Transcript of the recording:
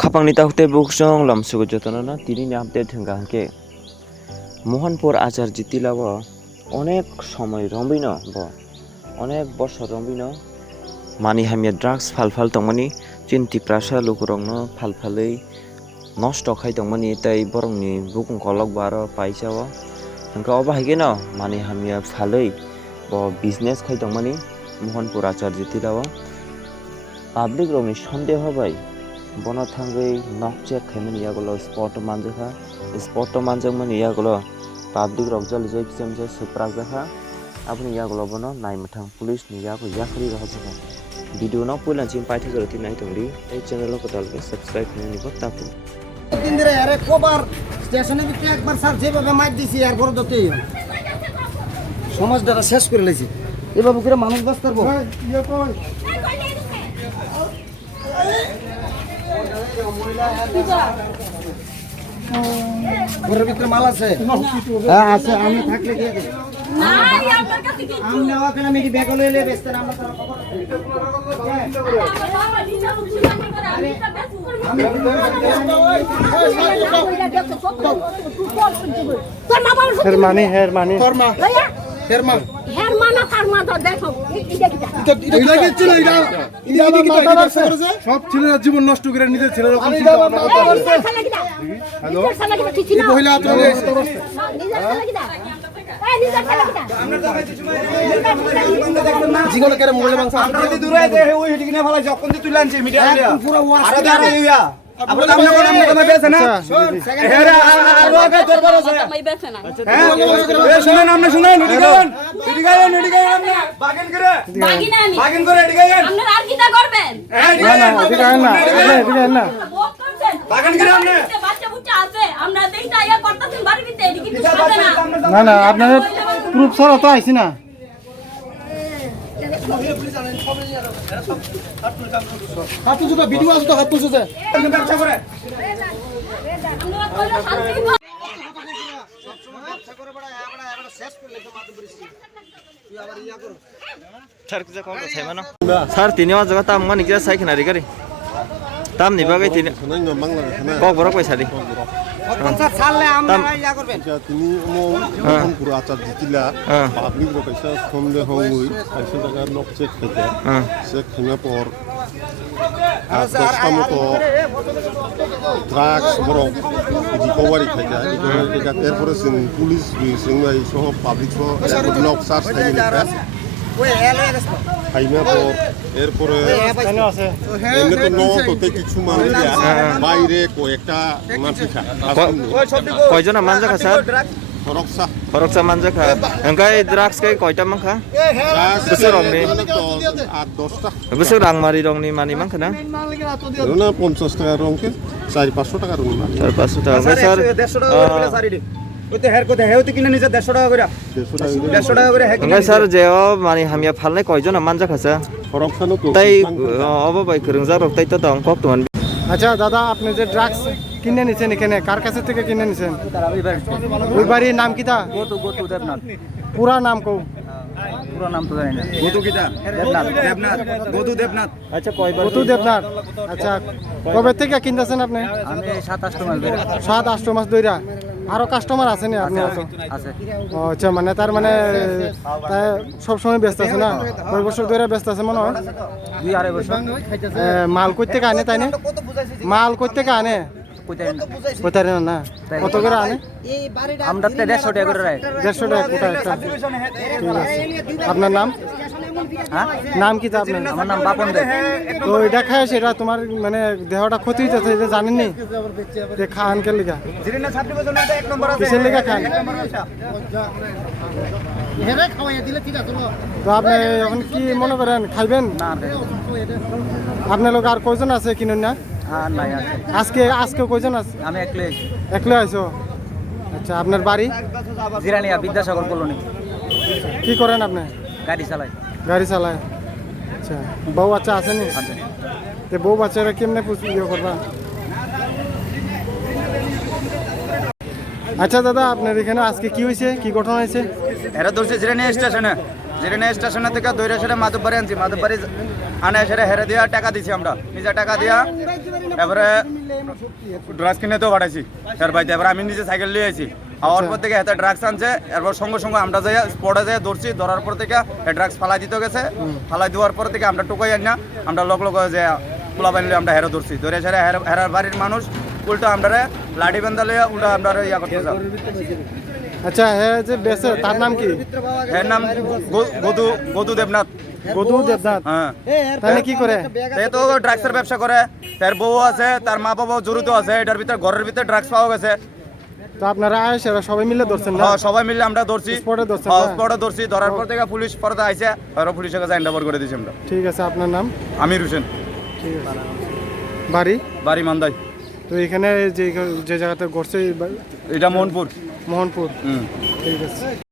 খাপাংনি তাহতে বুকসং লামসুগো যতনা তিরিনি update হঙ্গাকে Mohanpur আচার জিতিলাব অনেক সময় রম্বিন অনেক বছর রম্বিন মানি হামিয়া ড্রাগস ফাল তংমানি চিন্তি প্রাসা লুকুরংনো ফালই নষ্ট খাই তংমানি তাই বরংনি বুকুং কলক বারো পাইসাও হঙ্কা অবাহাইগে ন মানি হামিয়া ফালই বিজনেস খাই তংমানি মোহনপুর আচার জিতিলাব পাবলিক রংনি সন্দেহ হবাই বন থাঙ্গै নক চেক खायमोन यागलो स्पॉट मानजखा स्पॉट मानजमोन यागलो पाब्लिक रक जल जय किसम जे सुप्राजखा आपनि यागलो बनो नायमथां पुलिस नि यागो याखरि रहजखा भिडियो न पुलांचिं पाइथे जरति नाय तंगली ए चैनल को दलके सब्सक्राइब करनि को तापु तीन दिन अरे कोबार स्टेशने ভিতরে একবার স্যার যেভাবে মাইর দিছি আর বড় দতে সমাজটা শেষ করে লাইছি এভাবে করে মানুষ বাস করব ইয়া কই ঘরের ভিতরে মাল আছে হ্যাঁ আছে আমি থাকলে দিয়ে দেব না আপনার কাছে কি আমি নেওয়া কেন আমি ব্যাগ লইলে বেচতে না আমরা খবর সব ছেলেরা জীবন নষ্ট করে নিজের ছেলেরা না না আপনাদের প্রুফ ছাড়া তো আইছি না হাত তুলছো ভিডিও আছে তো হাত তুলছো যে ব্যবসা করে सर तिनी जगह ताम मानी क्या साइक नारी करी ताम नहीं बागे तिनी कक बरक पैसा दी তিনি মোহনপুর আচার জিতিলা পাবলিক রকাইসা সন্দেহ হই 500 টাকা নক চেক খেতে চেক খেমে পর 10টা মতো ড্রাগস বরং রিকভারি খাইতা এরপরে পুলিশ সিংবাই সহ পাবলিক সহ নক চার্জ খাইনি খাইমা পর এরপরে এমনি তো নতে কিছু মানুষ বাইরে কয়েকটা মানুষ কয়জন মানজাখা স্যার ফরকসা মানজাখা এঙ্কাই ড্রাগস কাই কয়টা মানখা বসে রংনি 8-10টা বসে রাংমারি রংনি মানি মানখা না 50 টাকা রংকে 400-500 টাকা রং 400 টাকা স্যার 150 টাকা করে সারি দে ওতে হের কোতে হেউতে কিনে নিছে 150 টাকা করে 150 টাকা করে হেক এঙ্কাই স্যার যে মানি হামিয়া ফালনাই কয়জন মানজাখা স্যার ফরকসানো তো তাই অবাবাই খরংজা রক্তাই তো দং কক তুমান আচ্ছা দাদা আপনি যে ড্রাগস কিনে নিছেন এখানে কার কাছে থেকে কিনে নিছেন ওই বাড়ির নাম কিটা গতু দেবনাথ পুরা নাম কও পুরো নাম তো জানি না গতু কিটা দেবনাথ গতু দেবনাথ আচ্ছা কয়বার গতু দেবনাথ আচ্ছা কবে থেকে কিনতেছেন আপনি আমি 7-8 মাস ধরে 7-8 মাস ধরে আরো কাস্টমার আছে না আপনি আছে ও আচ্ছা মানে তার মানে সব সময় ব্যস্ত আছে না কয় বছর ধরে ব্যস্ত আছে মনে হয় 2-2.5 বছর মাল কই থেকে আনে তাই না মাল কই থেকে আনে কোথায় না কত করে আনে আমরা 150 টাকা করে রাই 150 টাকা কোথায় একটা আপনার নাম নাম কি তা আপনার আমার নাম বাপন দে তো এটা খায় সেটা তোমার মানে দেহটা ক্ষতি হইতেছে এটা জানেন নি যে খান কে লিগা জিরিনা 60 বছর না 1 নম্বর আছে কিসের লিগা খান হেরে খাওয়াই দিলে ঠিক আছে তো আপনি এখন কি মনে করেন খাইবেন না আপনার লোক আর কয়জন আছে কিনুন না আর নাই আছে আজকে কয়জন আছে আমি একলাই আইছো আচ্ছা আপনার বাড়ি জিরানিয়া বিদ্যাসাগর কলোনি কি করেন আপনি গাড়ি চালায় আচ্ছা বউ বাচ্চা আছে নি তো বউ বাচ্চারা কেমনে ইয়ে করবা আচ্ছা দাদা আপনার এখানে আজকে কি হয়েছে কি ঘটনা হয়েছে এরা ধরছে জিরানিয়া স্টেশনে জিরিনা স্টেশনের থেকে দৈরা সেরে মাধববাড়ি আনছি, মাধববাড়ি আনে সেরে হেরে দিয়া টাকা দিছি আমরা, নিজে টাকা দিয়া এবারে ড্রাগস কিনে তো পাঠাইছি এর বাইতে। এবার আমি নিজে সাইকেল নিয়ে আইছি, আওয়ার পর থেকে হাতে ড্রাগস আনছে, এরপর সঙ্গে সঙ্গে আমরা যাই স্পটে যাই ধরছি, ধরার পর থেকে ড্রাগস ফালাই দিতে গেছে, ফালাই দেওয়ার পর থেকে আমরা টোকাই আনি না, আমরা লোক যে পোলা বানিলে আমরা হেরে ধরছি, ধরে সেরে হেরার বাড়ির মানুষ উল্টো আমরা লাঠি বেঁধা লিয়ে উল্টো আমরা ইয়া করতে চাও। আচ্ছা হ্যাঁ যে বেসে তার নাম কি? এর নাম গদু দেবনাথ। গদু দেবনাথ। হ্যাঁ, তাহলে কি করে? এ তো ড্রাগসের ব্যবসা করে, তার বউ আছে, তার মা বাবাও জড়িত আছে, এটার ভিতরে ঘরের ভিতরে ড্রাগস পাওয়া গেছে। তো আপনারা আয়েশরা সবাই মিলে ধরছেন না? হ্যাঁ, সবাই মিলে আমরা ধরছি, স্পটে ধরছেন না? স্পটে ধরছি, ধরার পর থেকে পুলিশ পরে আইছে, আর পুলিশের কাছে হ্যান্ড ওভার করে দিয়েছি আমরা। ঠিক আছে, আপনার নাম? আমির হোসেন, ঠিক আছে। বাড়ি? বাড়ি মান্দাই। তো এখানে যে যে জায়গাতে ঘটছে এটা মোহনপুর। মোহনপুর। হুম। ঠিক আছে।